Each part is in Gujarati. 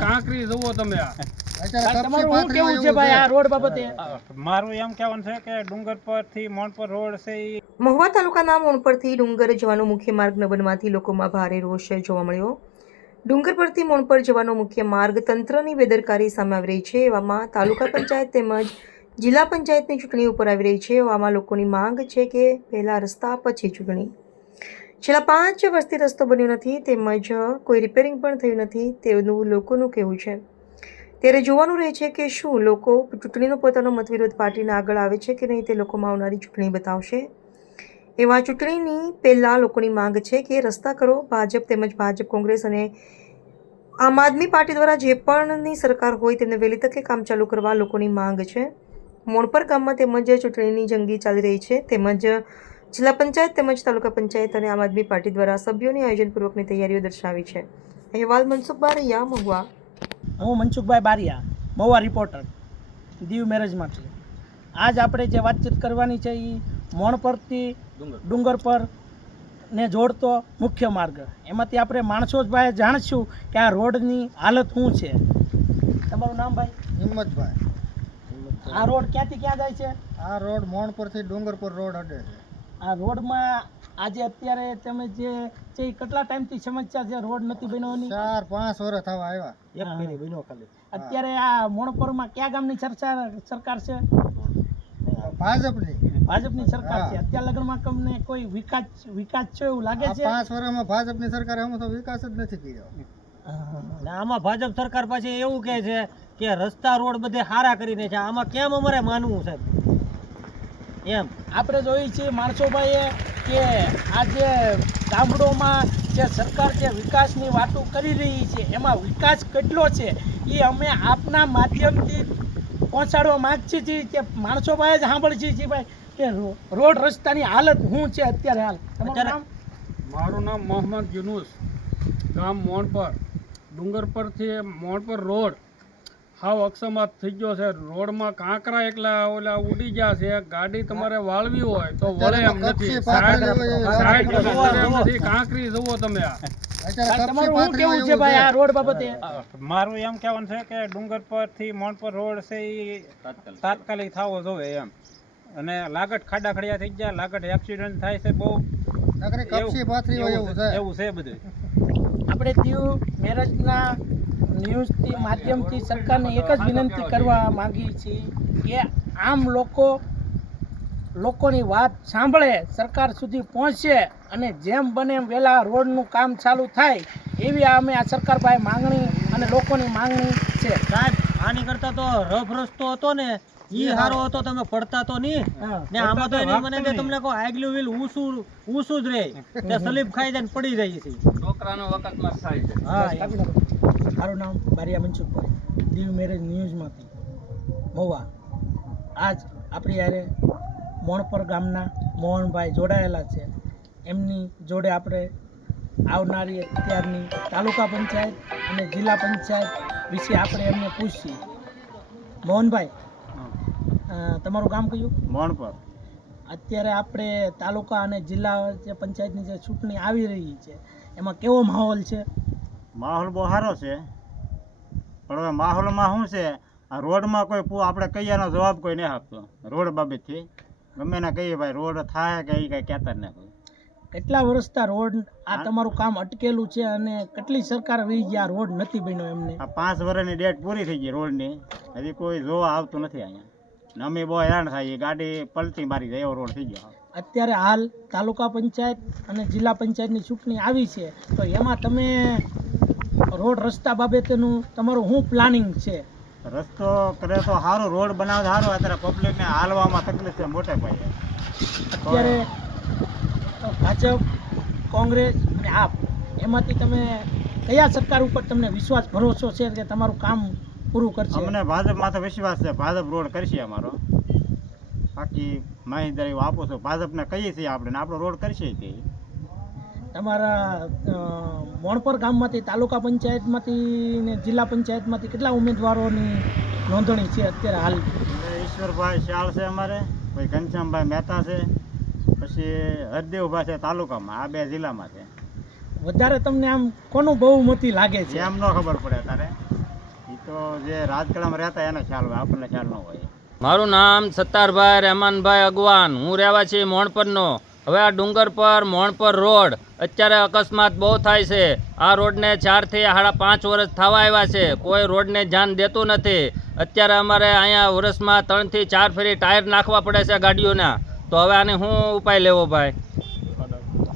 કાંકરી જુઓ તમે મારું એમ કહેવાનું છે કે ડુંગર પરથી મોણપર રોડ છે ઈ મહુવા તાલુકાના મોણપરથી ડુંગર જવાનો મુખ્ય માર્ગ ન બનવાથી લોકોમાં ભારે રોષ જોવા મળ્યો. ડુંગર પરથી મોણપર જવાનો મુખ્ય માર્ગ તંત્રની બેદરકારી સામે આવી રહી છે. એવામાં તાલુકા પંચાયત તેમજ જિલ્લા પંચાયતની ચૂંટણી ઉપર આવી રહી છે. એવામાં લોકોની માંગ છે કે પહેલા રસ્તા પછી ચૂંટણી. છેલ્લા 5 વર્ષથી રસ્તો બન્યો નથી તેમજ કોઈ રિપેરિંગ પણ થયું નથી તેવું લોકોનું કહેવું છે. ત્યારે જોવાનું રહે છે કે શું લોકો ચૂંટણીનો પોતાનો મતવિરોધ પાર્ટીને આગળ આવે છે કે નહીં તે લોકોમાં આવનારી ચૂંટણી બતાવશે. એવા ચૂંટણીની પહેલાં લોકોની માંગ છે કે રસ્તા કરો. ભાજપ તેમજ ભાજપ કોંગ્રેસ અને આમ આદમી પાર્ટી દ્વારા જે પણની સરકાર હોય તેમને વહેલી તકે કામ ચાલુ કરવા લોકોની માંગ છે. મોણપર ગામમાં તેમજ ચૂંટણીની જંગી ચાલી રહી છે તેમજ જિલ્લા પંચાયત તેમજ તાલુકા પંચાયત અને આમ આદમી પાર્ટી દ્વારા સભ્યોની આયોજનપૂર્વકની તૈયારીઓ દર્શાવી છે. અહેવાલ મનસુખ બારૈયા, મહુવા. હું મનસુખભાઈ બારિયા, મહુવા રિપોર્ટર, દીવ મેરેજમાંથી. આજ આપણે જે વાતચીત કરવાની છે એ મોણપરથી ડુંગર પર ને જોડતો મુખ્ય માર્ગ. એમાંથી આપણે માણસો જ ભાઈ જાણશું કે આ રોડની હાલત શું છે. તમારું નામ ભાઈ? હિંમતભાઈ. આ રોડ ક્યાંથી ક્યાં જાય છે? આ રોડ મોણપરથી ડુંગરપુર રોડ અડે છે. આ રોડમાં આજે અત્યારે તમે જે કેટલા ટાઈમથી સમસ્યા છે રોડ નથી બન્યોની? 4-5 વર્ષ થવા આવ્યા. એક ફેરી બન્યો ખાલી. અત્યારે આ મોણપરમાં કયા ગામની સરકાર છે? ભાજપની સરકાર છે. અત્યાર લગનમાં તમને કોઈ વિકાસ છે એવું લાગે છે? 5 વર્ષમાં ભાજપની સરકારે આમાં તો વિકાસ જ નથી કર્યો. આમાં ભાજપ સરકાર પાછી એવું કહે છે કે રસ્તા રોડ બધે સારા કરીને છે. આમાં કેમ અમારે માનવું સાહેબ? એમ આપણે જોઈએ છીએ માણસોભાઈએ કે આ જે ગામડોમાં જે સરકાર જે વિકાસની વાતો કરી રહી છે એમાં વિકાસ કેટલો છે એ અમે આપના માધ્યમથી પહોંચાડવા માંગીએ છીએ કે માણસોભાઈ જ સાંભળીએ છીએ ભાઈ કે રોડ રસ્તાની હાલત શું છે અત્યારે હાલ. તમારું નામ? મારું નામ મોહમ્મદ યુનુસ, ગામ મોણપર. ડુંગર પરથી મોણપર રોડ હાવ અક્ષમાત થઈ ગયો છે. રોડમાં કાંકરા એકલા ઓલા ઉડી ગયા છે. ગાડી તમારે વાળવી હોય તો વળે એમ નથી. કાંકરી જુઓ તમે તમારું શું કેવું છે ભાઈ આ રોડ બાબતે? મારું એમ કહેવાનું છે કે ડુંગર પરથી મોણપર રોડ છે એ તાત્કાલિક થવો જોઈએ એમ. અને લાગટ ખાડા ખડિયા થઈ ગયા, લાગટ એક્સિડન્ટ થાય છે બહુ. એવું છે બધું. આપણે દીવ મેરેજના ન્યૂઝથી માધ્યમથી સરકારને એક જ વિનંતી કરવા માંગીએ છીએ કે આમ લોકોની વાત સાંભળે, સરકાર સુધી પહોંચે અને જેમ બને એમ વહેલા રોડનું કામ ચાલુ થાય એવી અમે આ સરકાર પાસે માંગણી અને લોકોની માંગણી છે. સાહેબ આની કરતા તો રફ રસ્તો હતો ને ઈ હારો હતો, તમે પડતા તો નહીં ને. આમાં તો એની મને કે તમને કહો આગલું વ્હીલ ઊંસું જ રહે તે સ્લીપ ખાઈ જાય ને પડી જાય છે. છોકરાનો વખતમાં થાય છે. હા. મારું નામ બારિયા મનસુખભાઈ, દીવ મેરેજ ન્યૂઝમાંથી, મહુવા. આજ આપણી યારે મોણપર ગામના મોહનભાઈ જોડાયેલા છે. એમની જોડે આપણે આવનારી અત્યારની તાલુકા પંચાયત અને જિલ્લા પંચાયત વિશે આપણે એમને પૂછીએ. મોહનભાઈ, તમારું ગામ કયું? મોણપર. અત્યારે આપણે તાલુકા અને જિલ્લા જે પંચાયતની જે ચૂંટણી આવી રહી છે એમાં કેવો માહોલ છે? માહોલ બહુ સારો છે, પણ હવે માહોલમાં શું છે, આ રોડમાં કોઈ આપણે કહીએનો જવાબ કોઈ નહીં આપતો. રોડ બાબતથી ગમે ના કહીએ ભાઈ રોડ થાય કે એ કંઈ કહેતા જ નથી. કેટલા વર્ષથી રોડ આ તમારું કામ અટકેલું છે અને કેટલી સરકાર વહી ગયા રોડ નથી બન્યો એમને? આ 5 વર્ષની ડેટ પૂરી થઈ ગઈ રોડની, હજી કોઈ જોવા આવતું નથી અહીંયા. અમે બહુ હેરાન થાય, ગાડી પલટી મારી જાય એવો રોડ થઈ ગયો. અત્યારે હાલ તાલુકા પંચાયત અને જિલ્લા પંચાયતની ચૂંટણી આવી છે તો એમાં તમે રોડ રસ્તા બાબતેનું તમારું શું પ્લાનિંગ છે? રસ્તો કરે તો સારું, રોડ બનાવે સારું. અત્યારે પબ્લિકને હાલવામાં તકલીફ છે મોટે પાયે. અત્યારે ભાજપ, કોંગ્રેસ અને આપ એમાંથી તમે કયા સરકાર ઉપર તમને વિશ્વાસ ભરોસો છે કે તમારું કામ પૂરું કરશે? અમને ભાજપમાં તો વિશ્વાસ છે, ભાજપ રોડ કરશે અમારો. બાકી માહિતી આપો છો, ભાજપને કહીએ છીએ આપણે, આપણો રોડ કરશે. તે તમારા મોણપર ગામમાંથી તાલુકા પંચાયતમાંથી ને જિલ્લા પંચાયતમાંથી કેટલા ઉમેદવારોની નોંધણી છે અત્યારે હાલ? ઈશ્વરભાઈ શાળ છે અમારે, પછી ઘનશ્યામભાઈ મહેતા છે, પછી હરદેવભાઈ છે તાલુકામાં. આ 2 જિલ્લામાં છે. વધારે તમને આમ કોનું બહુમતી લાગે છે? એમ ન ખબર પડે તારે, એ તો જે રાજકારણમાં રહેતા એને ખ્યાલ હોય, આપણને ખ્યાલ ન હોય. મારું નામ સત્તારભાઈ રહેમાનભાઈ અગવાન, હું રહેવાસી મોણપરનો. હવે આ ડુંગર પર મોણપર રોડ અત્યારે અકસ્માત બહુ થાય છે. આ રોડને 4 થી 5.5 વર્ષ થવા આવ્યા છે, કોઈ રોડને ધ્યાન દેતું નથી. અત્યારે અમારે અહીંયા વર્ષમાં 3 થી 4 ફેરી ટાયર નાખવા પડે છે ગાડીઓના. તો હવે આને શું ઉપાય લેવો ભાઈ?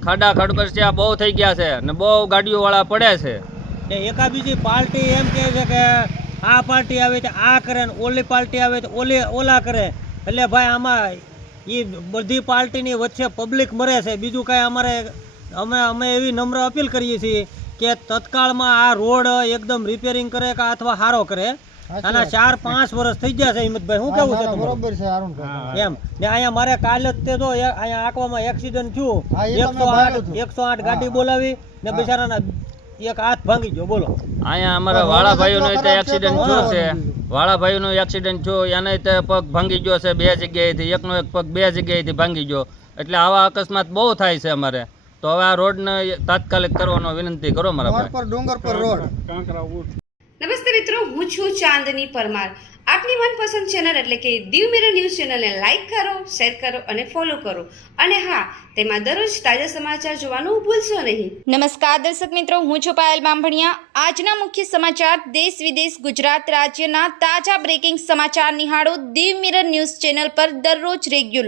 ખાડા ખડબસિયા બહુ થઈ ગયા છે ને બહુ ગાડીઓવાળા પડે છે. ને એકા બીજી પાર્ટી એમ કહે છે કે આ પાર્ટી આવે તો આ કરે ને ઓલી પાર્ટી આવે તો ઓલા કરે. એટલે ભાઈ આમાં એ બધી પાર્ટીની વચ્ચે પબ્લિક મરે છે. બીજું કાંઈ અમે એવી નમ્ર અપીલ કરીએ છીએ કે તત્કાળમાં આ રોડ એકદમ રિપેરિંગ કરે કે અથવા સારો કરે. આના 4-5 વર્ષ થઈ ગયા છે હિંમતભાઈ, શું કેવું છે તમારું? બરોબર છે અરુણભાઈ. એમ ને અહીંયા મારે કાલે જ તે તો અહીંયા આંકવામાં એક્સિડન્ટ થયું. હા, એ તમે ભાડું હતું. 108 ગાડી બોલાવી ને બિચારાના એક હાથ ભાંગી ગયો. બોલો, અહીંયા અમારા વાળાભાઈનું તે એક્સિડન્ટ થયો છે. વાળાભાઈનું એક્સિડન્ટ થયો, એને તે પગ ભાંગી ગયો છે 2 જગ્યાએથી. એકનો એક પગ 2 જગ્યાએથી ભાંગી ગયો. એટલે આવા અકસ્માત બહુ થાય છે અમારે. તો હવે આ રોડને તાત્કાલિક કરવાનો વિનંતી કરો મારા ભાઈ. મોણપર ડુંગરપર રોડ. કાંકરા ઉઠ. નમસ્તે મિત્રો, હું છું ચાંદની પરમાર. આપની મનપસંદ ચેનલ એટલે કે દીવ મિરર ન્યૂઝ ચેનલને લાઇક કરો, શેર કરો અને ફોલો કરો. અને હા, તેમાં દરરોજ તાજા સમાચાર જોવાનું ભૂલશો નહીં. નમસ્કાર દર્શક મિત્રો, હું છું પાયલ બામભણિયા. આજના મુખ્ય સમાચાર દેશ વિદેશ ગુજરાત રાજ્યના તાજા બ્રેકિંગ સમાચાર નિહાળો દીવ મિરર ન્યૂઝ ચેનલ પર દરરોજ રેગ્યુલર.